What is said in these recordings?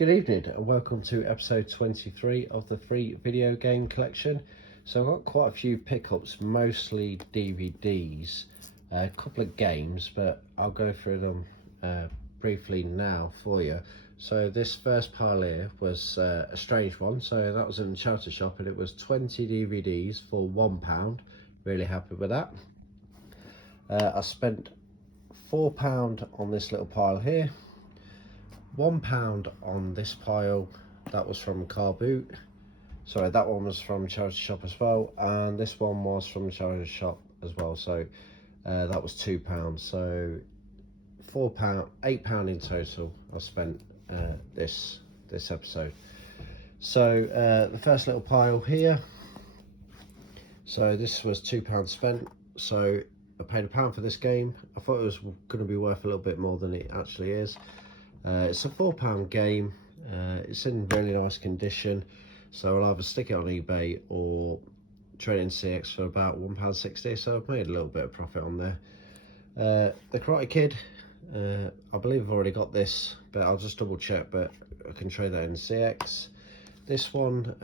Good evening and welcome to episode 23 of the free video game collection. So I've got quite a few pickups, mostly DVDs, a couple of games, but I'll go through them briefly now for you. So this first pile here was a strange one. So that was in the charity shop and it was 20 DVDs for £1. Really happy with that. I spent £4 on this little pile here. £1 on this pile, that was from Car Boot. Sorry, that one was from charity shop as well, and this one was from charity shop as well. So that was £2. So £4, £8 in total I spent this episode. So the first little pile here. So this was £2 spent. So I paid £1 for this game. I thought it was going to be worth a little bit more than it actually is. It's a £4 game. It's in really nice condition, so I'll either stick it on eBay or trade it in CX for about £1.60. So I've made a little bit of profit on there. The Karate Kid, I believe I've already got this, but I'll just double check, but I can trade that in CX. This one,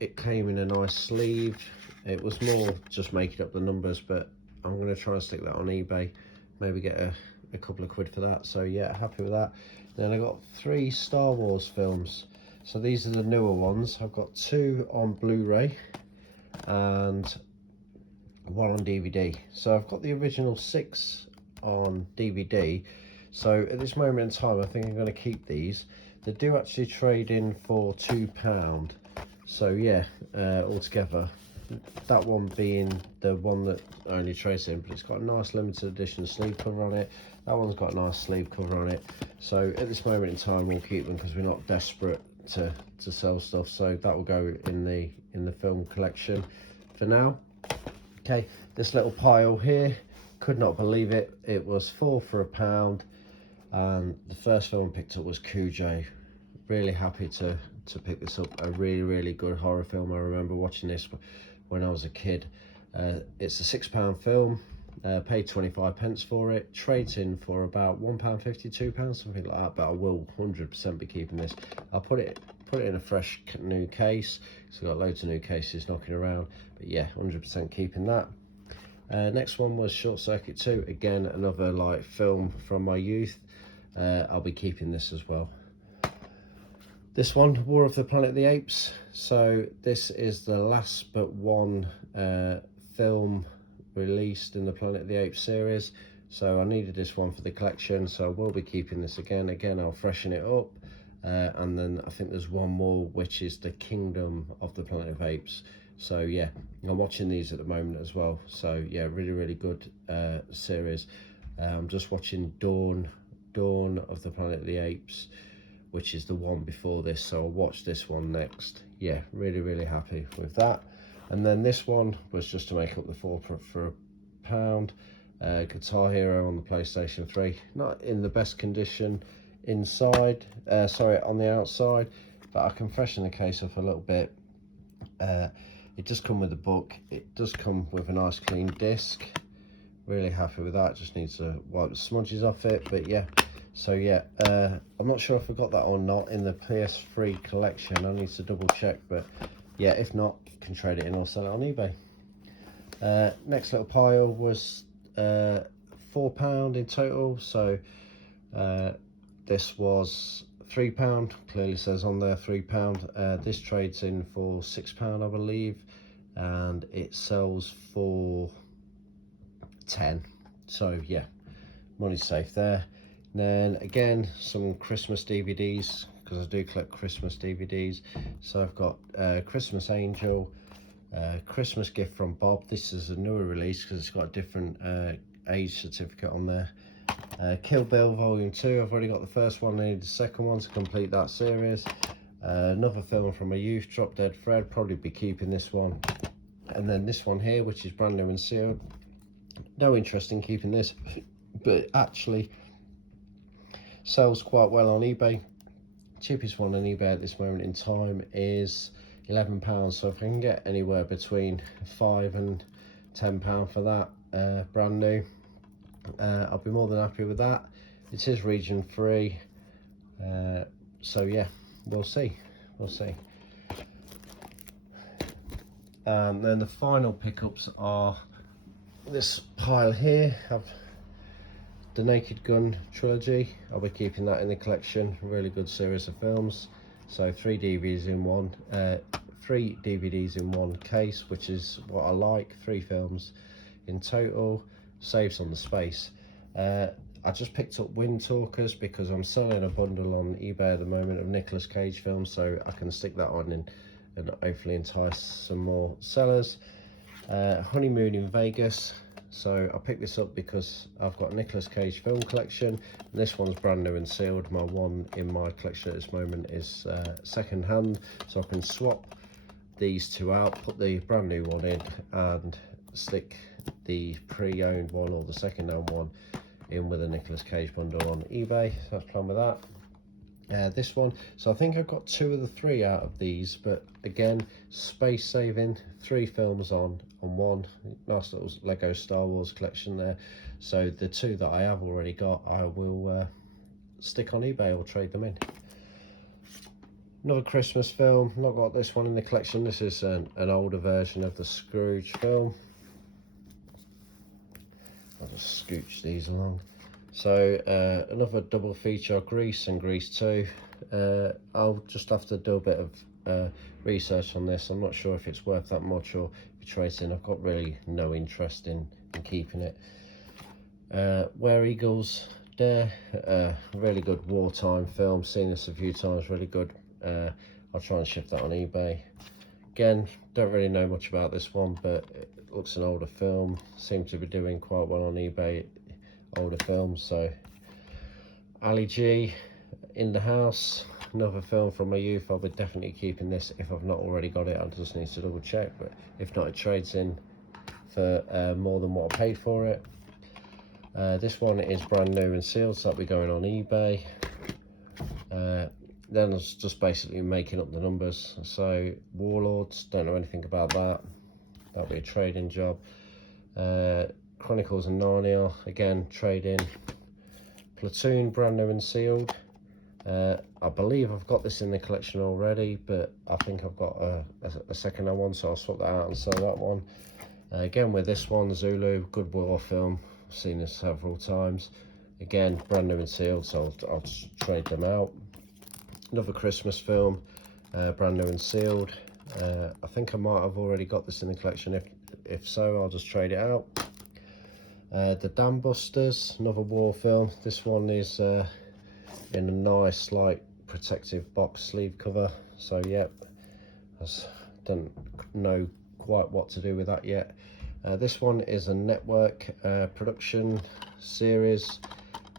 it came in a nice sleeve. It was more just making up the numbers, but I'm going to try and stick that on eBay, maybe get a couple of quid for that. So yeah, happy with that. Then I got 3 Star Wars films. So these are the newer ones. I've got 2 on Blu-ray and 1 on DVD. So I've got the original 6 on DVD. So at this moment in time, I think I'm going to keep these. They do actually trade in for £2. So yeah, altogether, that one being the one that only trades in, but it's got a nice limited edition sleeve cover on it. That one's got a nice sleeve cover on it. So at this moment in time, we'll keep them because we're not desperate to sell stuff. So that will go in the film collection for now. Okay, this little pile here, could not believe it. It was 4 for £1, and the first film I picked up was Cujo. Really happy to pick this up. A really good horror film. I remember watching this when I was a kid. It's a £6 film. Paid 25p for it. Trades in for about £1.50, £2, something like that. But I will 100% be keeping this. I'll put it in a fresh new case. So I've got loads of new cases knocking around. But yeah, 100% keeping that. Next one was Short Circuit 2. Again, another like film from my youth. I'll be keeping this as well. This one, War of the Planet of the Apes. So this is the last but one film released in the Planet of the Apes series. So I needed this one for the collection, so I will be keeping this again. I'll freshen it up. And then I think there's one more, which is the Kingdom of the Planet of Apes. So yeah, I'm watching these at the moment as well. So yeah, really good series. I'm just watching Dawn of the Planet of the Apes, which is the one before this, so I'll watch this one next. Yeah, really happy with that. And then this one was just to make up the 4 for £1. Guitar Hero on the PlayStation 3. Not in the best condition inside, sorry, on the outside, but I can freshen the case up a little bit. It does come with a book. It does come with a nice clean disc. Really happy with that. Just needs to wipe the smudges off it, but yeah. So yeah, I'm not sure if I got that or not in the PS3 collection. I need to double check, but yeah, if not, can trade it in or sell it on eBay. Next little pile was £4 in total. So this was £3, clearly says on there £3. This trades in for £6, I believe, and it sells for 10. So yeah, money's safe there. Then again, some Christmas DVDs, because I do collect Christmas DVDs. So I've got Christmas Angel, Christmas Gift from Bob. This is a newer release because it's got a different age certificate on there. Kill Bill Volume 2, I've already got the first one. I need the second one to complete that series. Another film from my youth, Drop Dead Fred, probably be keeping this one. And then this one here, which is brand new and sealed. No interest in keeping this, but actually sells quite well on eBay. Cheapest one on eBay at this moment in time is £11. So if I can get anywhere between £5 and £10 for that, brand new, I'll be more than happy with that. It is region free, So yeah, we'll see. And then the final pickups are this pile here. The Naked Gun trilogy. I'll be keeping that in the collection. Really good series of films. So 3 DVDs in one, 3 DVDs in one case, which is what I like. 3 films in total. Saves on the space. I just picked up Wind Talkers because I'm selling a bundle on eBay at the moment of Nicolas Cage films, so I can stick that on and hopefully entice some more sellers. Honeymoon in Vegas. So I picked this up because I've got a Nicolas Cage film collection, and this one's brand new and sealed. My one in my collection at this moment is second hand, so I can swap these 2 out, put the brand new one in and stick the pre-owned one or the second hand one in with a Nicolas Cage bundle on eBay. So that's plan with that. This one, so I think I've got 2 of the 3 out of these, but again, space saving, 3 films on one. Nice little Lego Star Wars collection there. So the 2 that I have already got, I will stick on eBay or trade them in. Another Christmas film, not got this one in the collection. This is an older version of the Scrooge film. I'll just scooch these along. So another double feature, Grease and Grease 2. I'll just have to do a bit of research on this. I'm not sure if it's worth that much or if it's in. I've got really no interest in keeping it. Where Eagles Dare, really good wartime film. Seen this a few times, really good. I'll try and shift that on eBay. Again, don't really know much about this one, but it looks an older film. Seems to be doing quite well on eBay, older films. So Ali G, In the House, another film from my youth. I'll be definitely keeping this if I've not already got it. I just need to double check, but if not, it trades in for more than what I paid for it. This one is brand new and sealed, so that'll be going on eBay. Then I was just basically making up the numbers. So Warlords, don't know anything about that. That'll be a trading job. Chronicles of Narnia, again trading. Platoon, brand new and sealed. I believe I've got this in the collection already, but I think I've got a second hand one, so I'll swap that out and sell that one. Again with this one, Zulu, good war film. I've seen this several times. Again, brand new and sealed, so I'll just trade them out. Another Christmas film, brand new and sealed. I think I might have already got this in the collection. If so, I'll just trade it out. The Dam Busters, another war film. This one is in a nice, like, protective box sleeve cover. So, yep, I don't know quite what to do with that yet. This one is a network production series.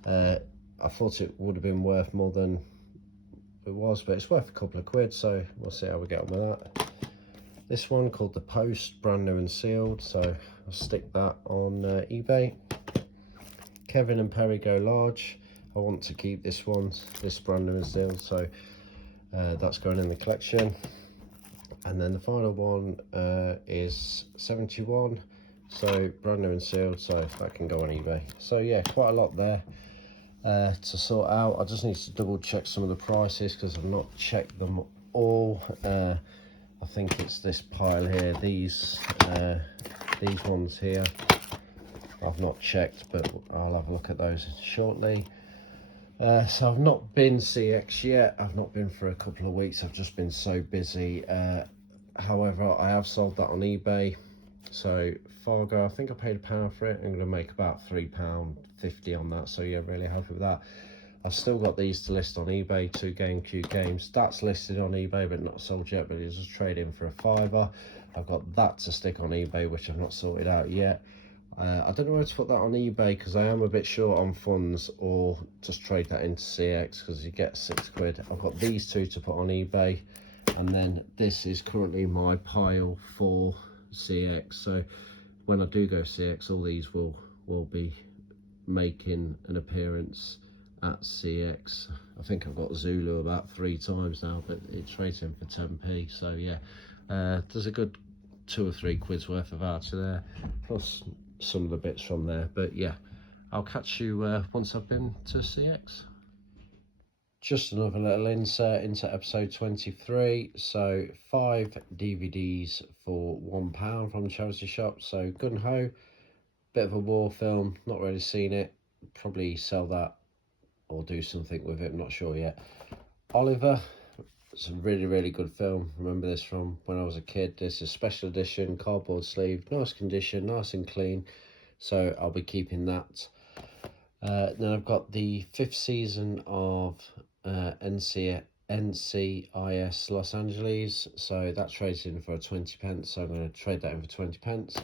I thought it would have been worth more than it was, but it's worth a couple of quid, so we'll see how we get on with that. This one called The Post, brand new and sealed, so I'll stick that on eBay. Kevin and Perry Go Large, I want to keep this one, this brand new and sealed, so that's going in the collection. And then the final one is 71, so brand new and sealed, so that can go on eBay. So yeah, quite a lot there to sort out. I just need to double check some of the prices because I've not checked them all. I think it's this pile here, these ones here I've not checked, but I'll have a look at those shortly. So I've not been CX yet. I've not been for a couple of weeks. I've just been so busy. However, I have sold that on eBay. So Fargo, I think I paid £1 for it. I'm going to make about £3.50 on that. So yeah, really happy with that. I've still got these to list on eBay, 2 GameCube games. That's listed on eBay but not sold yet, but it's just trading for £5. I've got that to stick on eBay, which I've not sorted out yet. I don't know where to put that on eBay because I am a bit short on funds, or just trade that into CX because you get 6 quid. I've got these 2 to put on eBay, and then this is currently my pile for CX. So when I do go CX, all these will be making an appearance at CX. I think I've got Zulu about 3 times now, but it's trading for 10p. So yeah, there's a good 2 or 3 quid's worth of voucher there, plus some of the bits from there. But yeah, I'll catch you once I've been to CX. just another little insert into episode 23. So 5 DVDs for £1 from the charity shop. So gun ho, bit of a war film, not really seen it, probably sell that or do something with it, I'm not sure yet. Oliver, it's a really good film. Remember this from when I was a kid. This is a special edition, cardboard sleeve, nice condition, nice and clean, so I'll be keeping that. Then I've got the 5th season of NCIS Los Angeles, so that trades in for 20 pence, so I'm going to trade that in for 20 pence.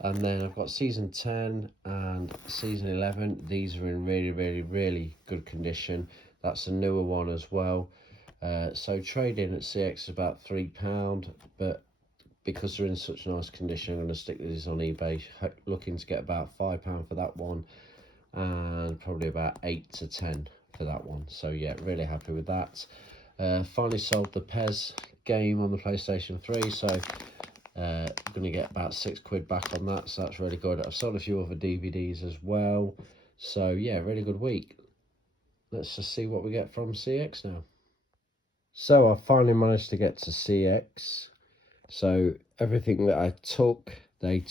And then I've got season 10 and season 11. These are in really good condition. That's a newer one as well. So trading at CX is about £3, but because they're in such nice condition, I'm going to stick these on eBay, looking to get about £5 for that one, and probably about 8 to 10 for that one. So yeah, really happy with that. Finally sold the PES game on the PlayStation 3, so going to get about £6 back on that, so that's really good. I've sold a few other DVDs as well, so yeah, really good week. Let's just see what we get from CX now. So I finally managed to get to CX. So everything that I took, they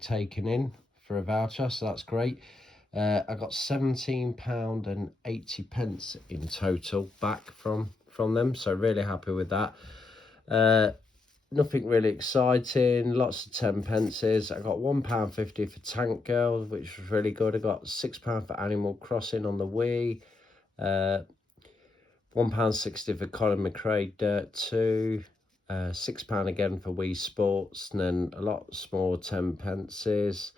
taken in for a voucher, so that's great. I got £17.80 in total back from them, so really happy with that. Nothing really exciting, lots of 10 pences. I got £1.50 for Tank Girl, which was really good. I got £6 for Animal Crossing on the Wii. £1.60 for Colin McRae Dirt 2. £6 again for Wii Sports, and then a lot small 10 pences.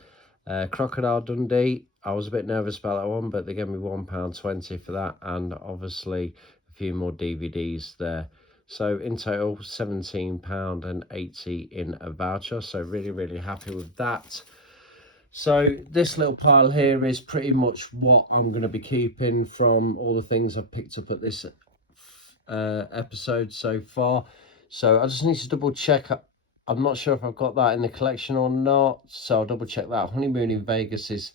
Crocodile Dundee, I was a bit nervous about that one, but they gave me £1.20 for that, and obviously a few more DVDs there. So in total, £17.80 in a voucher, so really happy with that. So this little pile here is pretty much what I'm going to be keeping from all the things I've picked up at this episode so far. So I just need to double check. I'm not sure if I've got that in the collection or not, so I'll double check that. Honeymoon in Vegas is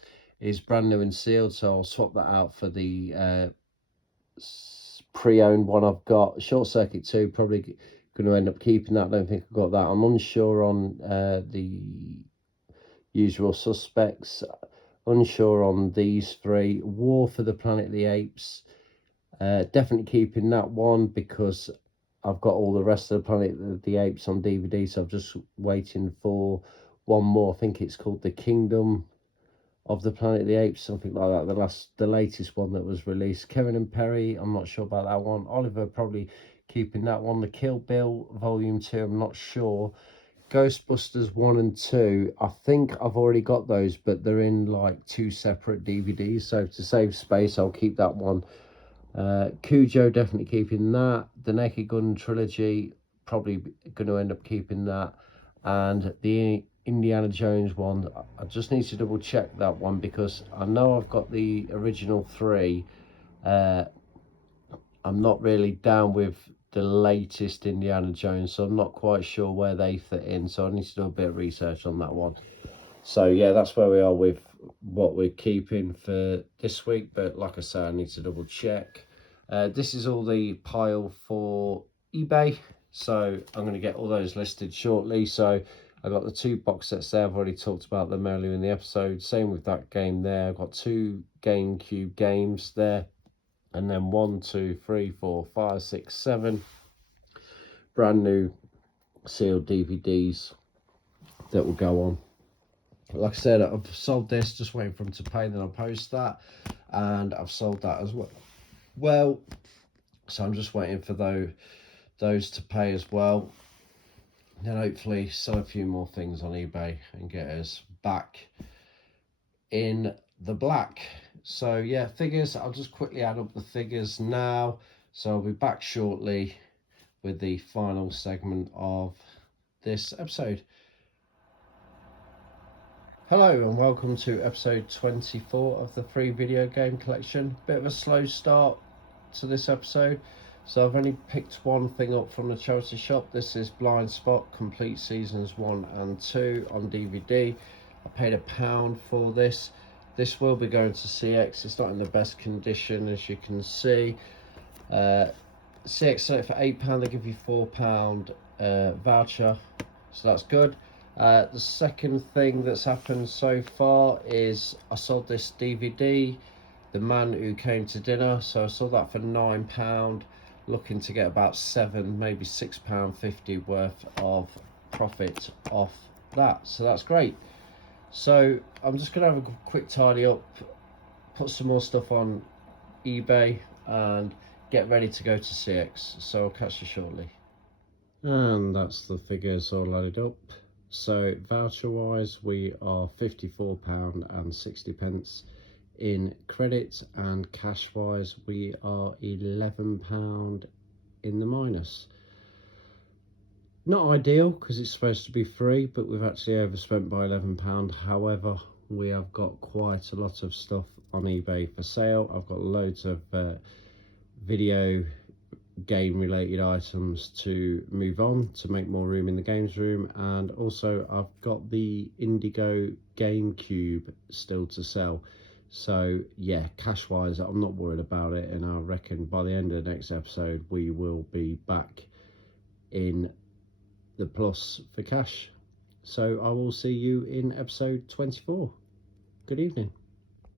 brand new and sealed, so I'll swap that out for the pre-owned one I've got. Short Circuit 2, probably going to end up keeping that. I don't think I've got that. I'm unsure on the Usual Suspects, unsure on these three. War for the Planet of the Apes, definitely keeping that one because I've got all the rest of the Planet of the Apes on DVD, so I'm just waiting for one more. I think it's called The Kingdom of the Planet of the Apes, something like that, the latest one that was released. Kevin and Perry, I'm not sure about that one. Oliver, probably keeping that one. The Kill Bill Volume 2, I'm not sure. Ghostbusters 1 and 2, I think I've already got those, but they're in like 2 separate DVDs, so to save space I'll keep that one. Cujo, definitely keeping that. The Naked Gun trilogy, probably going to end up keeping that. And the Indiana Jones one, I just need to double check that one because I know I've got the original 3. I'm not really down with the latest Indiana Jones, so I'm not quite sure where they fit in, so I need to do a bit of research on that one. So yeah, that's where we are with what we're keeping for this week, but like I say, I need to double check. This is all the pile for eBay, so I'm going to get all those listed shortly. So I got the 2 box sets there, I've already talked about them earlier in the episode. Same with that game there. I've got 2 GameCube games there, and then 1, 2, 3, 4, 5, 6, 7 brand new sealed DVDs that will go on. Like I said, I've sold this, just waiting for them to pay, then I'll post that, and I've sold that as well. So I'm just waiting for those to pay as well, then hopefully sell a few more things on eBay and get us back in the black. So yeah, figures, I'll just quickly add up the figures now, so I'll be back shortly with the final segment of this episode. Hello and welcome to episode 24 of the free video game collection. Bit of a slow start to this episode, so I've only picked one thing up from the charity shop. This is Blind Spot Complete Seasons 1 and 2 on DVD. I paid £1 for this. This will be going to CX. It's not in the best condition, as you can see. CX Select for £8, they give you £4 voucher, so that's good. The second thing that's happened so far is I sold this DVD, The Man Who Came to Dinner, so I sold that for £9, looking to get about £7, maybe £6.50 worth of profit off that, so that's great. So I'm just gonna have a quick tidy up, put some more stuff on eBay and get ready to go to CX, so I'll catch you shortly. And that's the figures all added up. So voucher wise we are £54.60 in credit, and cash wise we are £11 in the minus. Not ideal because it's supposed to be free, but we've actually overspent by £11. However, we have got quite a lot of stuff on eBay for sale. I've got loads of video game related items to move on to make more room in the games room, and also I've got the Indigo GameCube still to sell. So yeah, cash wise I'm not worried about it, and I reckon by the end of the next episode we will be back in the plus for cash. So I will see you in episode 24. Good evening.